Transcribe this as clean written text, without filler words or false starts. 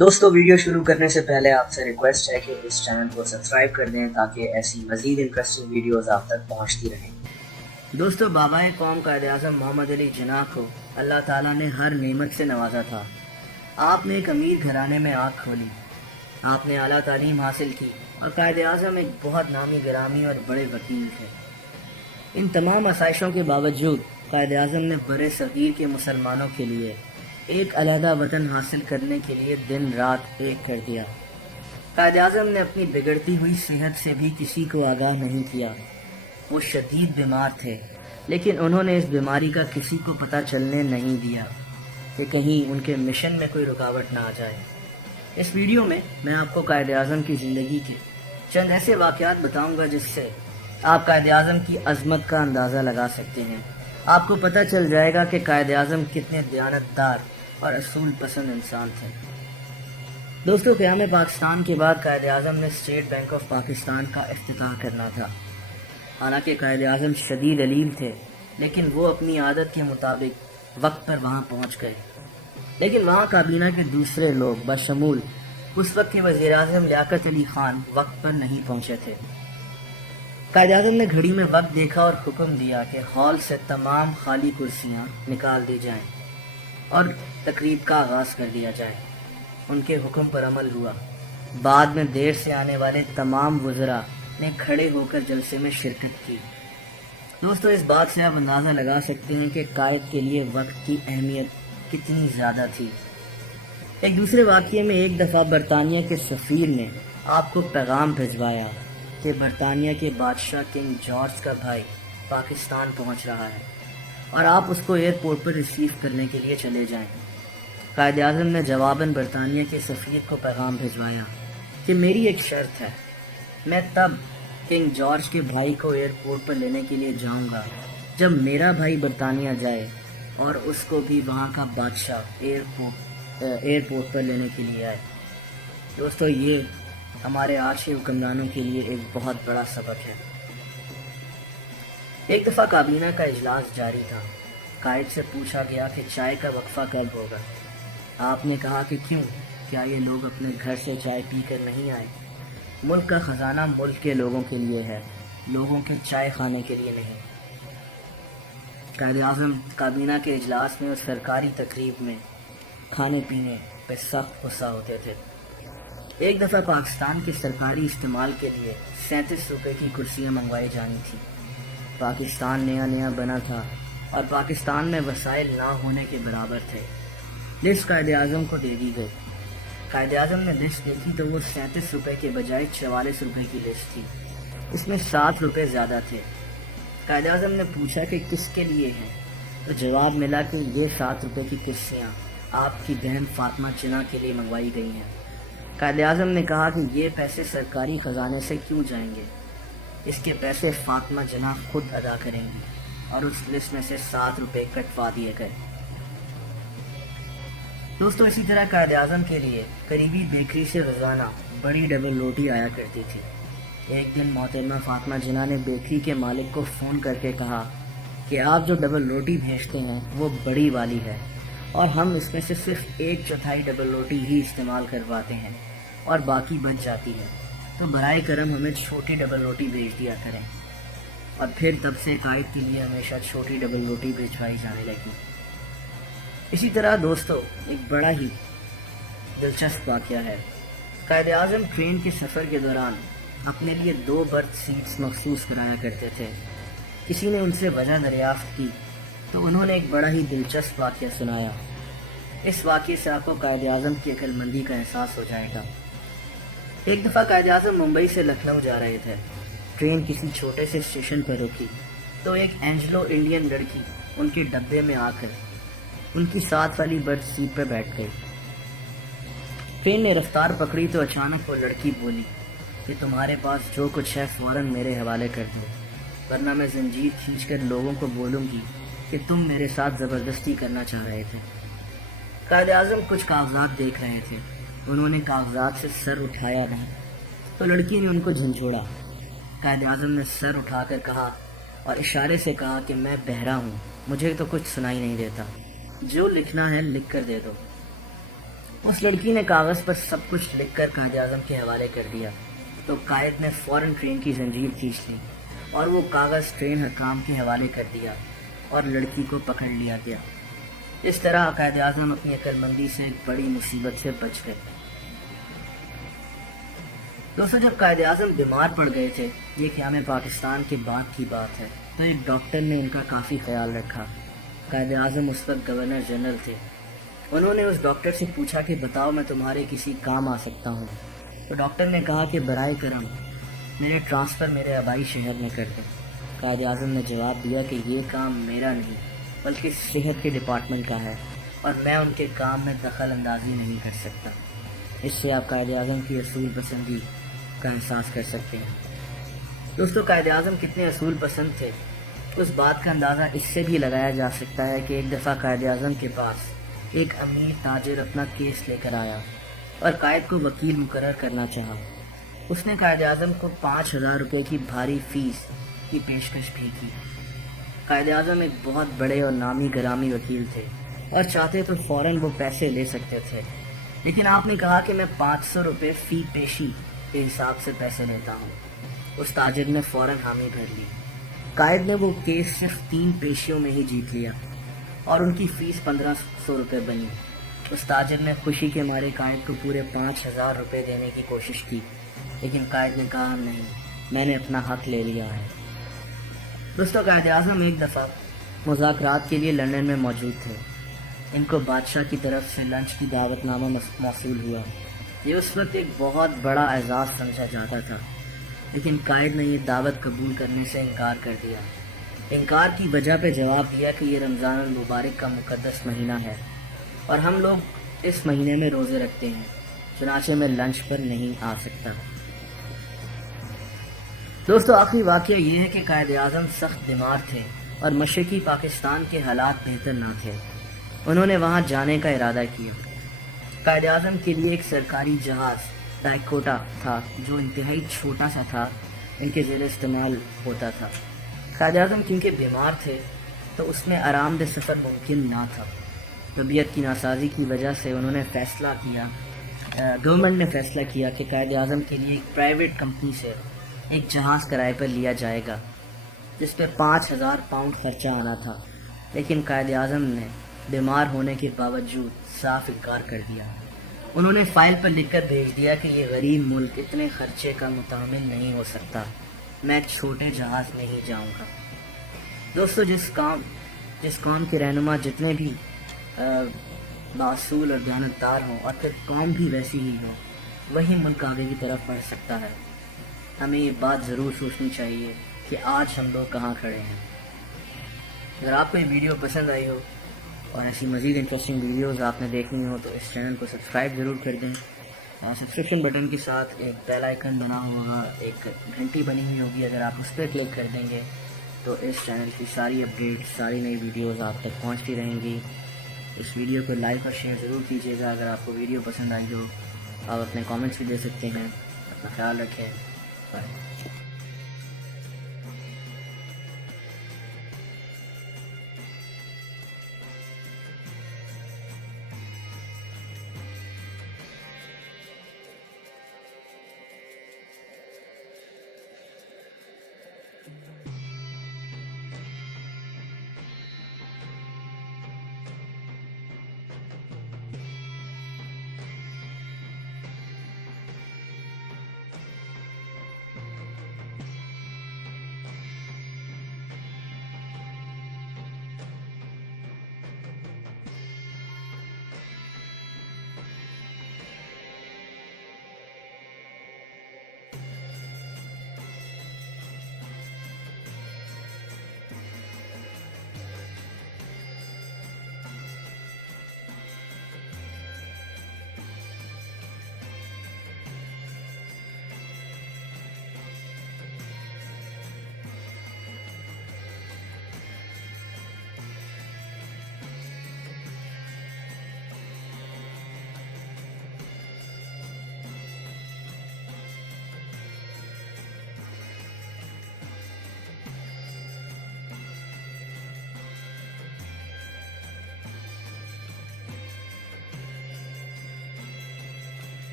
دوستو ویڈیو شروع کرنے سے پہلے آپ سے ریکویسٹ ہے کہ اس چینل کو سبسکرائب کر دیں تاکہ ایسی مزید انٹرسٹنگ ویڈیوز آپ تک پہنچتی رہیں۔ دوستو بابا قوم قائد اعظم محمد علی جناح کو اللہ تعالیٰ نے ہر نعمت سے نوازا تھا۔ آپ نے ایک امیر گھرانے میں آنکھ کھولی، آپ نے اعلیٰ تعلیم حاصل کی اور قائد اعظم ایک بہت نامی گرامی اور بڑے وکیل تھے۔ ان تمام آسائشوں کے باوجود قائد اعظم نے برے صغیر کے مسلمانوں کے لیے ایک علیحدہ وطن حاصل کرنے کے لیے دن رات ایک کر دیا۔ قائد اعظم نے اپنی بگڑتی ہوئی صحت سے بھی کسی کو آگاہ نہیں کیا۔ وہ شدید بیمار تھے، لیکن انہوں نے اس بیماری کا کسی کو پتہ چلنے نہیں دیا کہ کہیں ان کے مشن میں کوئی رکاوٹ نہ آ جائے۔ اس ویڈیو میں آپ کو قائد اعظم کی زندگی کے چند ایسے واقعات بتاؤں گا جس سے آپ قائد اعظم کی عظمت کا اندازہ لگا سکتے ہیں۔ آپ کو پتہ چل جائے گا کہ قائد اعظم کتنے دیانتدار اور اصول پسند انسان تھے۔ دوستو قیام پاکستان کے بعد قائد اعظم نے اسٹیٹ بینک آف پاکستان کا افتتاح کرنا تھا۔ حالانکہ قائد اعظم شدید علیم تھے، لیکن وہ اپنی عادت کے مطابق وقت پر وہاں پہنچ گئے۔ لیکن وہاں کابینہ کے دوسرے لوگ بشمول اس وقت کے وزیر اعظم لیاقت علی خان وقت پر نہیں پہنچے تھے۔ قائد اعظم نے گھڑی میں وقت دیکھا اور حکم دیا کہ ہال سے تمام خالی کرسیاں نکال دی جائیں اور تقریب کا آغاز کر دیا جائے۔ ان کے حکم پر عمل ہوا۔ بعد میں دیر سے آنے والے تمام وزراء نے کھڑے ہو کر جلسے میں شرکت کی۔ دوستو اس بات سے آپ اندازہ لگا سکتے ہیں کہ قائد کے لیے وقت کی اہمیت کتنی زیادہ تھی۔ ایک دوسرے واقعے میں ایک دفعہ برطانیہ کے سفیر نے آپ کو پیغام بھجوایا کہ برطانیہ کے بادشاہ کنگ جارج کا بھائی پاکستان پہنچ رہا ہے اور آپ اس کو ایئرپورٹ پر ریسیو کرنے کے لیے چلے جائیں۔ قائد اعظم نے جواباً برطانیہ کے سفیر کو پیغام بھجوایا کہ میری ایک شرط ہے، میں تب کنگ جارج کے بھائی کو ایئرپورٹ پر لینے کے لیے جاؤں گا جب میرا بھائی برطانیہ جائے اور اس کو بھی وہاں کا بادشاہ ایئرپورٹ پر لینے کے لیے آئے۔ دوستو یہ ہمارے آج کے حکمرانوں کے لیے ایک بہت بڑا سبق ہے۔ ایک دفعہ کابینہ کا اجلاس جاری تھا۔ قائد سے پوچھا گیا کہ چائے کا وقفہ کب ہوگا۔ آپ نے کہا کہ کیوں، کیا یہ لوگ اپنے گھر سے چائے پی کر نہیں آئے؟ ملک کا خزانہ ملک کے لوگوں کے لیے ہے، لوگوں کے چائے کھانے کے لیے نہیں۔ قائد اعظم کابینہ کے اجلاس میں اور سرکاری تقریب میں کھانے پینے پہ سخت غصہ ہوتے تھے۔ ایک دفعہ پاکستان کے سرکاری استعمال کے لیے 37 روپے کی کرسیاں منگوائی جانی تھی۔ پاکستان نیا بنا تھا اور پاکستان میں وسائل نہ ہونے کے برابر تھے۔ لسٹ قائد اعظم کو دے دی گئی۔ قائد اعظم نے لسٹ دیکھی تو وہ 37 روپے کے بجائے 44 روپے کی لسٹ تھی۔ اس میں 7 روپے زیادہ تھے۔ قائد اعظم نے پوچھا کہ کس کے لیے ہیں، تو جواب ملا کہ یہ 7 روپے کی کرسیاں آپ کی بہن فاطمہ جناح کے لیے منگوائی گئی ہیں۔ قائد اعظم نے کہا کہ یہ پیسے سرکاری خزانے سے کیوں جائیں گے، اس کے پیسے فاطمہ جناح خود ادا کریں گی، اور اس لسٹ میں سے 7 روپے کٹوا دیے گئے۔ دوستو اسی طرح قائد اعظم کے لیے قریبی بیکری سے روزانہ بڑی ڈبل روٹی آیا کرتی تھی۔ ایک دن محترمہ فاطمہ جناح نے بیکری کے مالک کو فون کر کے کہا کہ آپ جو ڈبل روٹی بھیجتے ہیں وہ بڑی والی ہے اور ہم اس میں سے صرف 1/4 ڈبل روٹی ہی استعمال کرواتے ہیں اور باقی بچ جاتی ہے، تو برائے کرم ہمیں چھوٹی ڈبل روٹی بھیج دیا کریں۔ اور پھر تب سے قائد کے لیے ہمیشہ چھوٹی ڈبل روٹی بھجوائی جانے لگی۔ اسی طرح دوستو ایک بڑا ہی دلچسپ واقعہ ہے۔ قائد اعظم ٹرین کے سفر کے دوران اپنے لیے 2 برتھ سیٹس مخصوص کرایا کرتے تھے۔ کسی نے ان سے وجہ دریافت کی تو انہوں نے ایک بڑا ہی دلچسپ واقعہ سنایا۔ اس واقعے سے آپ کو قائد اعظم کی عقل مندی کا احساس ہو جائے گا۔ ایک دفعہ قائد اعظم ممبئی سے لکھنؤ جا رہے تھے۔ ٹرین کسی چھوٹے سے اسٹیشن پر رکی تو ایک اینجلو انڈین لڑکی ان کے ڈبے میں آ کر ان کی ساتھ والی برتھ سیٹ پر بیٹھ گئی۔ ٹرین نے رفتار پکڑی تو اچانک وہ لڑکی بولی کہ تمہارے پاس جو کچھ ہے فوراً میرے حوالے کر دو، ورنہ میں زنجیر کھینچ کر لوگوں کو بولوں گی کہ تم میرے ساتھ زبردستی کرنا چاہ رہے تھے۔ قائد اعظم کچھ کاغذات دیکھ رہے تھے۔ انہوں نے کاغذات سے سر اٹھایا نہیں تو لڑکی نے ان کو جھنجھوڑا۔ قائد اعظم نے سر اٹھا کر کہا اور اشارے سے کہا کہ میں بہرا ہوں، مجھے تو کچھ سنائی نہیں دیتا، جو لکھنا ہے لکھ کر دے دو۔ اس لڑکی نے کاغذ پر سب کچھ لکھ کر قائد اعظم کے حوالے کر دیا تو قائد نے فوراً ٹرین کی زنجیر کھینچ لی اور وہ کاغذ ٹرین حکام کے حوالے کر دیا اور لڑکی کو پکڑ لیا گیا۔ اس طرح قائد اعظم اپنی عقل مندی سے ایک بڑی مصیبت سے بچ گئے۔ دوستو، جب قائد اعظم بیمار پڑ گئے تھے، یہ قیام پاکستان کے بعد کی بات ہے، تو ایک ڈاکٹر نے ان کا کافی خیال رکھا۔ قائد اعظم اس وقت گورنر جنرل تھے۔ انہوں نے اس ڈاکٹر سے پوچھا کہ بتاؤ میں تمہارے کسی کام آ سکتا ہوں؟ تو ڈاکٹر نے کہا کہ برائے کرم میرے ٹرانسفر میرے آبائی شہر میں کر دیں۔ قائد اعظم نے جواب دیا کہ یہ کام میرا نہیں بلکہ صحت کے ڈپارٹمنٹ کا ہے اور میں ان کے کام میں دخل اندازی نہیں کر سکتا۔ اس سے آپ قائد اعظم کی اصول پسندی کا احساس کر سکتے ہیں۔ دوستو، قائد اعظم کتنے اصول پسند تھے اس بات کا اندازہ اس سے بھی لگایا جا سکتا ہے کہ ایک دفعہ قائد اعظم کے پاس ایک امیر تاجر اپنا کیس لے کر آیا اور قائد کو وکیل مقرر کرنا چاہا۔ اس نے قائد اعظم کو 5,000 روپے کی بھاری فیس کی پیشکش بھی کی۔ قائد اعظم ایک بہت بڑے اور نامی گرامی وکیل تھے اور چاہتے تو فوراً وہ پیسے لے سکتے تھے، لیکن آپ نے کہا کہ میں 500 روپے فی پیشی کے حساب سے پیسے لیتا ہوں۔ اس تاجر نے فوراً حامی بھر لی۔ قائد نے وہ کیس صرف 3 پیشیوں میں ہی جیت لیا اور ان کی فیس 1,500 روپے بنی۔ اس تاجر نے خوشی کے مارے قائد کو پورے 5,000 روپے دینے کی کوشش کی، لیکن قائد نے کہا نہیں، میں نے اپنا حق لے لیا ہے۔ دوستو، قائد اعظم ایک دفعہ مذاکرات کے لیے لندن میں موجود تھے۔ ان کو بادشاہ کی طرف سے لنچ کی دعوت نامہ موصول ہوا۔ یہ اس وقت ایک بہت بڑا اعزاز سمجھا جاتا تھا، لیکن قائد نے یہ دعوت قبول کرنے سے انکار کر دیا۔ انکار کی وجہ پہ جواب دیا کہ یہ رمضان المبارک کا مقدس مہینہ ہے اور ہم لوگ اس مہینے میں روزے رکھتے ہیں، چنانچہ میں لنچ پر نہیں آ سکتا۔ دوستو، آخری واقعہ یہ ہے کہ قائد اعظم سخت بیمار تھے اور مشرقی پاکستان کے حالات بہتر نہ تھے۔ انہوں نے وہاں جانے کا ارادہ کیا۔ قائد اعظم کے لیے ایک سرکاری جہاز ڈائکوٹا تھا جو انتہائی چھوٹا سا تھا، ان کے زیر استعمال ہوتا تھا۔ قائد اعظم کیونکہ بیمار تھے تو اس میں آرام دہ سفر ممکن نہ تھا۔ طبیعت کی ناسازی کی وجہ سے انہوں نے گورنمنٹ نے فیصلہ کیا کہ قائد اعظم کے لیے ایک پرائیویٹ کمپنی سے ایک جہاز کرائے پر لیا جائے گا جس پہ 5,000 پاؤنڈ خرچہ آنا تھا، لیکن قائد اعظم نے بیمار ہونے کے باوجود صاف انکار کر دیا۔ انہوں نے فائل پر لکھ کر بھیج دیا کہ یہ غریب ملک اتنے خرچے کا متحمل نہیں ہو سکتا، میں ایک چھوٹے جہاز میں ہی جاؤں گا۔ دوستو، جس قوم کے رہنما جتنے بھی باصول اور دیانتدار ہوں اور پھر قوم بھی ویسی ہی ہو، وہی ملک آگے کی طرف بڑھ سکتا ہے۔ ہمیں یہ بات ضرور سوچنی چاہیے کہ آج ہم لوگ کہاں کھڑے ہیں۔ اگر آپ کو یہ ویڈیو پسند آئی ہو اور ایسی مزید انٹرسٹنگ ویڈیوز آپ نے دیکھنی ہو تو اس چینل کو سبسکرائب ضرور کر دیں۔ سبسکرپشن بٹن کے ساتھ ایک بیل آئیکن بنا ہوگا، ایک گھنٹی بنی ہوئی ہوگی، اگر آپ اس پہ کلک کر دیں گے تو اس چینل کی ساری اپڈیٹ، ساری نئی ویڈیوز آپ تک پہنچتی رہیں گی۔ اس ویڈیو کو لائک اور شیئر ضرور کیجیے گا۔ اگر آپ کو ویڈیو پسند آئی ہو آپ اپنے کامنٹس بھی دے سکتے ہیں۔ اپنا خیال رکھیں۔ بائے۔